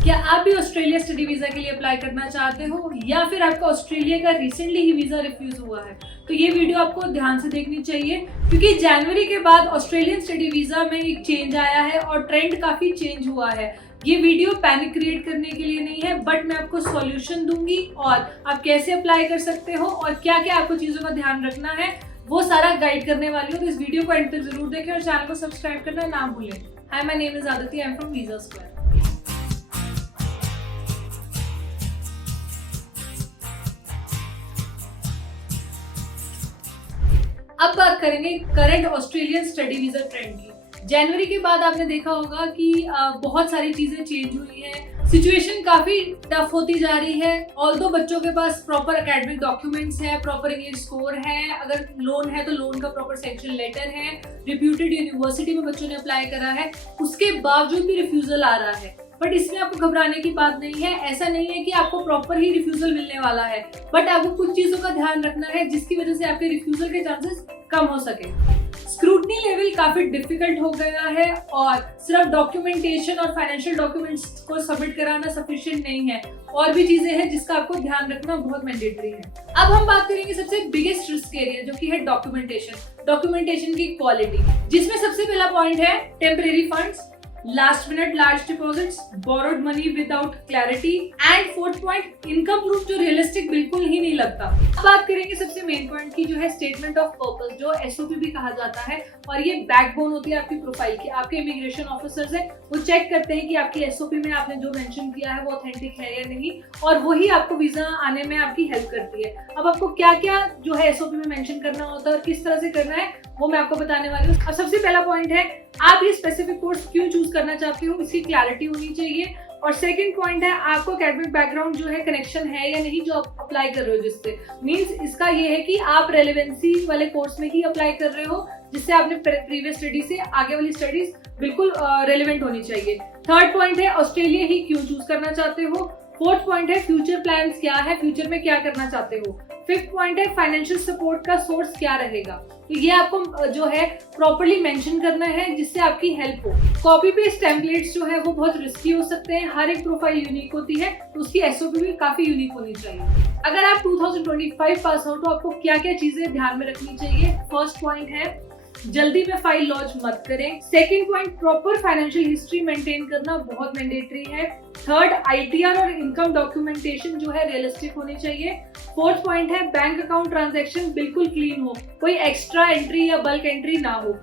क्या आप भी ऑस्ट्रेलिया स्टडी वीजा के लिए अप्लाई करना चाहते हो या फिर आपका ऑस्ट्रेलिया का रिसेंटली ही वीजा रिफ्यूज हुआ है? तो ये वीडियो आपको ध्यान से देखनी चाहिए क्योंकि जनवरी के बाद ऑस्ट्रेलियन स्टडी वीजा में एक चेंज आया है और ट्रेंड काफी चेंज हुआ है। ये वीडियो पैनिक क्रिएट करने के लिए नहीं है, बट मैं आपको सॉल्यूशन दूंगी और आप कैसे अप्लाई कर सकते हो और क्या क्या आपको चीजों का ध्यान रखना है वो सारा गाइड करने वाली हूँ। तो इस वीडियो को एंड तक जरूर देखें और चैनल को सब्सक्राइब करना ना भूलें। Hi, my name is Aditi, I am from visa square. अब बात करेंगे current Australian study visa trend की। जनवरी के बाद आपने देखा होगा कि बहुत सारी चीजें चेंज हुई हैं, सिचुएशन काफी टफ होती जा रही है। ऑल्दो बच्चों के पास प्रॉपर एकेडमिक डॉक्यूमेंट्स है, प्रॉपर इंग्लिश स्कोर है, अगर लोन है तो लोन का प्रॉपर सैंक्शन लेटर है, रिप्यूटेड यूनिवर्सिटी में बच्चों ने अप्लाई करा है, उसके बावजूद भी रिफ्यूजल आ रहा है। बट इसमें आपको घबराने की बात नहीं है। ऐसा नहीं है कि आपको प्रॉपर ही रिफ्यूजल मिलने वाला है, बट आपको कुछ चीजों का ध्यान रखना है जिसकी वजह से आपके रिफ्यूजल के चांसेस कम हो सके। स्क्रूटनी लेवल काफी डिफिकल्ट हो गया है और सिर्फ डॉक्यूमेंटेशन और फाइनेंशियल डॉक्यूमेंट्स को सबमिट कराना सफिशिएंट नहीं है, और भी चीजें हैं जिसका आपको ध्यान रखना बहुत मैंडेटरी है। अब हम बात करेंगे सबसे बिगेस्ट रिस्क एरिया जो कि है डॉक्यूमेंटेशन की क्वालिटी, जिसमें सबसे पहला पॉइंट है temporary funds, last minute large deposits, borrowed money without clarity and fourth point income proof जो रियलिस्टिक बिल्कुल ही नहीं लगता। अब बात करेंगे सबसे मेन पॉइंट की जो है स्टेटमेंट ऑफ पर्पस, जो एसओपी भी कहा जाता है, और ये बैकबोन होती है आपकी प्रोफाइल की। आपके इमिग्रेशन ऑफिसर्स है वो चेक करते हैं कि आपकी एसओपी में आपने जो मेंशन किया है वो ऑथेंटिक है या नहीं, और वही आपको वीजा आने में आपकी हेल्प करती है। अब आपको क्या क्या जो है एसओपी में मेंशन करना होता है और किस तरह से करना है वो मैं आपको बताने वाली हूँ। अब सबसे पहला पॉइंट है आप ये स्पेसिफिक कोर्स क्यों चूज करना चाहते हो, इसकी क्लैरिटी होनी चाहिए। और सेकंड पॉइंट है आपको एकेडमिक बैकग्राउंड जो है कनेक्शन है या नहीं जो आप अप्लाई कर रहे हो, जिससे मींस इसका ये है कि आप रेलेवेंसी वाले कोर्स में ही अप्लाई कर रहे हो, जिससे आपने प्रीवियस स्टडी से आगे वाली स्टडीज बिल्कुल रेलेवेंट होनी चाहिए। थर्ड पॉइंट है ऑस्ट्रेलिया ही क्यों चूज करना चाहते हो। फोर्थ पॉइंट है फ्यूचर प्लान्स क्या है, फ्यूचर में क्या करना चाहते हो। फिफ्थ पॉइंट है फाइनेंशियल सपोर्ट का सोर्स क्या रहेगा। तो ये आपको जो है प्रॉपर्ली मेंशन करना है जिससे आपकी हेल्प हो। कॉपी पेस्ट टेम्पलेट्स जो है वो बहुत रिस्की हो सकते हैं, हर एक प्रोफाइल यूनिक होती है तो उसकी एसओपी भी काफी यूनिक होनी चाहिए। अगर आप 2025 पास हो तो आपको क्या क्या चीजें ध्यान में रखनी चाहिए। फर्स्ट पॉइंट है जल्दी में फाइल लॉन्च मत करें। Second point proper financial history maintain करना बहुत मैंडेटरी है। थर्ड आईटीआर और इनकम डॉक्यूमेंटेशन जो है रियलिस्टिक होनी चाहिए। फोर्थ पॉइंट है बैंक अकाउंट ट्रांजैक्शन बिल्कुल क्लीन हो, कोई एक्स्ट्रा एंट्री या बल्क एंट्री ना हो।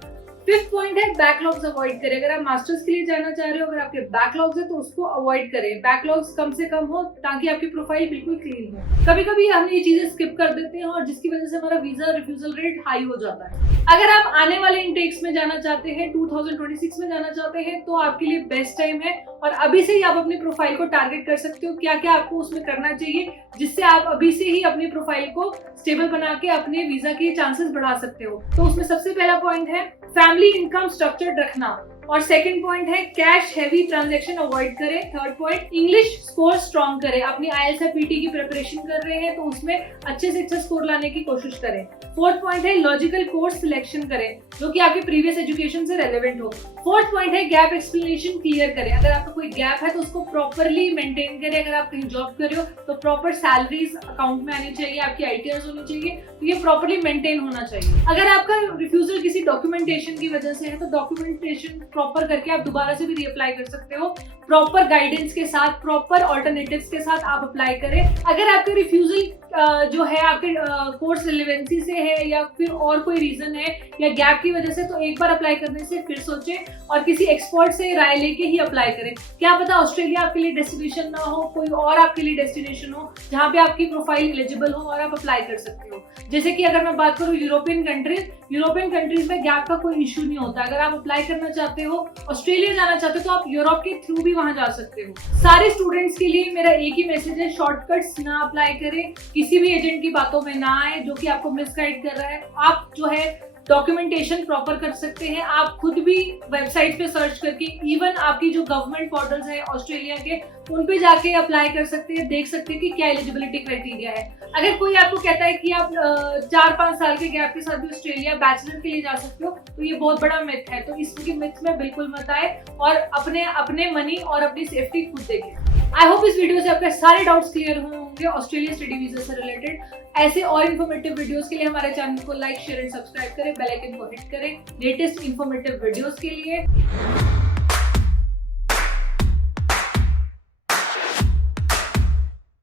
फिफ्थ पॉइंट है बैकलॉग्स अवॉइड करें। अगर आप मास्टर्स के लिए जाना चाह रहे हो, अगर आपके बैकलॉग्स है तो उसको अवॉइड करें, बैकलॉग्स कम से कम हो ताकि आपकी प्रोफाइल बिल्कुल क्लीन हो। कभी कभी हम ये चीजें स्किप कर देते हैं और जिसकी वजह से हमारा वीजा रिफ्यूजल रेट हाई हो जाता है। अगर आप आने वाले इनटेक्स में जाना चाहते हैं, 2026 में जाना चाहते हैं, तो आपके लिए बेस्ट टाइम है और अभी से ही आप अपनी प्रोफाइल को टारगेट कर सकते हो क्या क्या आपको उसमें करना चाहिए, जिससे आप अभी से ही अपनी प्रोफाइल को स्टेबल बना के अपने वीजा के चांसेस बढ़ा सकते हो। तो उसमें सबसे पहला पॉइंट है फैमिली इनकम स्ट्रक्चर्ड रखना, और सेकंड पॉइंट है कैश हेवी ट्रांजैक्शन अवॉइड करें। Third point English score strong करें। अपनी आईएलटीएस या पीटी की प्रिपरेशन कर रहे हैं तो उसमें अच्छे से अच्छा स्कोर लाने की कोशिश करें। फोर्थ पॉइंट है लॉजिकल कोर्स सिलेक्शन करें जो कि आपके प्रीवियस एजुकेशन से रेलेवेंट हो। फोर्थ पॉइंट है गैप एक्सप्लेनेशन क्लियर करें। अगर आपका कोई गैप है तो उसको प्रॉपरली मेंटेन करें। अगर आप कहीं जॉब कर रहे हो तो प्रॉपर सैलरीज अकाउंट में आनी चाहिए, आपकी आईटीआर होनी चाहिए, तो ये प्रॉपरली मेंटेन होना चाहिए। अगर आपका रिफ्यूजल किसी डॉक्यूमेंटेशन की वजह से है तो डॉक्यूमेंटेशन प्रॉपर करके आप दोबारा से भी रीअप्लाई कर सकते हो। प्रॉपर गाइडेंस के साथ, प्रॉपर ऑल्टरनेटिव्स के साथ आप अप्लाई करें। अगर आपके रिफ्यूजल जो है आपके कोर्स रिलेवेंसी से है या फिर और कोई रीजन है या गैप की वजह से, तो एक बार अप्लाई करने से फिर सोचें और किसी एक्सपर्ट से राय लेके ही अप्लाई करें। क्या पता ऑस्ट्रेलिया आपके लिए डेस्टिनेशन ना हो, कोई और आपके लिए डेस्टिनेशन हो जहाँ पे आपकी प्रोफाइल एलिजिबल हो और आप अप्लाई कर सकते हो। जैसे कि अगर मैं बात करूँ यूरोपियन कंट्रीज में गैप का कोई इश्यू नहीं होता। अगर आप अप्लाई करना चाहते हो, ऑस्ट्रेलिया जाना चाहते हो, तो आप यूरोप के थ्रू भी वहां जा सकते हो। सारे स्टूडेंट्स के लिए मेरा एक ही मैसेज है, शॉर्टकट्स ना अप्लाई करें, किसी भी एजेंट की बातों में ना आए जो कि आपको मिसगाइड कर रहा है। आप जो है डॉक्यूमेंटेशन प्रॉपर कर सकते हैं। आप खुद भी वेबसाइट पे सर्च करके, इवन आपकी जो गवर्नमेंट पोर्टल्स है ऑस्ट्रेलिया के, उन पे जाके अप्लाई कर सकते हैं, देख सकते हैं कि क्या एलिजिबिलिटी क्राइटेरिया है। अगर कोई आपको कहता है कि आप 4-5 साल के गैप के साथ भी ऑस्ट्रेलिया बैचलर के लिए जा सकते हो, तो ये बहुत बड़ा मिथ है। तो इसकी मिथ में बिल्कुल मत आए और अपने मनी और अपनी सेफ्टी खुद देखें। आई होप इस वीडियो से आपके सारे डाउट्स क्लियर होंगे ऑस्ट्रेलिया स्टडी वीजा से रिलेटेड। ऐसे और इन्फॉर्मेटिव वीडियोस के लिए हमारे चैनल को लाइक, शेयर एंड सब्सक्राइब करें, बेल आइकन को हिट करें लेटेस्ट इन्फॉर्मेटिव वीडियोस के लिए।